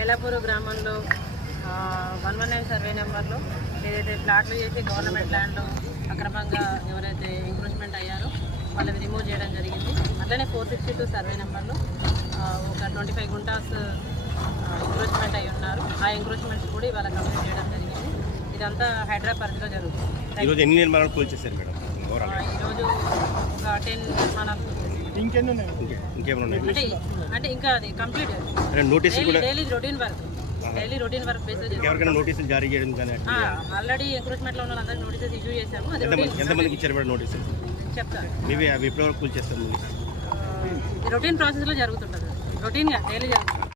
ఐలాపూర్ గ్రామంలో 119 సర్వే నెంబర్లో ఏదైతే ప్లాట్లు చేసి గవర్నమెంట్ ల్యాండ్లో అక్రమంగా ఎవరైతే ఎంక్రోచ్మెంట్ అయ్యారో వాళ్ళని రిమూవ్ చేయడం జరిగింది. అట్లనే 462 సర్వే నెంబర్లో ఒక 25 గుంటాస్ ఎంక్రోచ్మెంట్ అయి ఉన్నారు. ఆ ఎంక్రోచ్మెంట్స్ కూడా ఇవాళ కంప్లీట్ చేయడం జరిగింది. ఇదంతా హైదరాబాద్ పరిధిలో జరుగుతుంది. ఈరోజు ఎన్ని నిర్మాణాలు కూల్చేశారు మేడం? ఈరోజు ఒక 10 నిర్మాణాలు అంటే ఇంకా అది complete daily routine work basis ఎవరికైనా నోటీసులు జారీ చేయడం కానీ ఆల్రెడీ ఎంక్రోచ్మెంట్ లో ఉన్న అందరికి నోటీసెస్ ఇష్యూ చేశాము. ఎంతమందికి ఇచ్చారు మేడం నోటీసులు? చెప్తాను. మేబీ అవి ఎప్పటి వరకు కూల్చేస్తాము? రొటీన్ ప్రాసెస్ లో జరుగుతుంటుంది. రొటీన్ గా డైలీ జరుగుతుంది.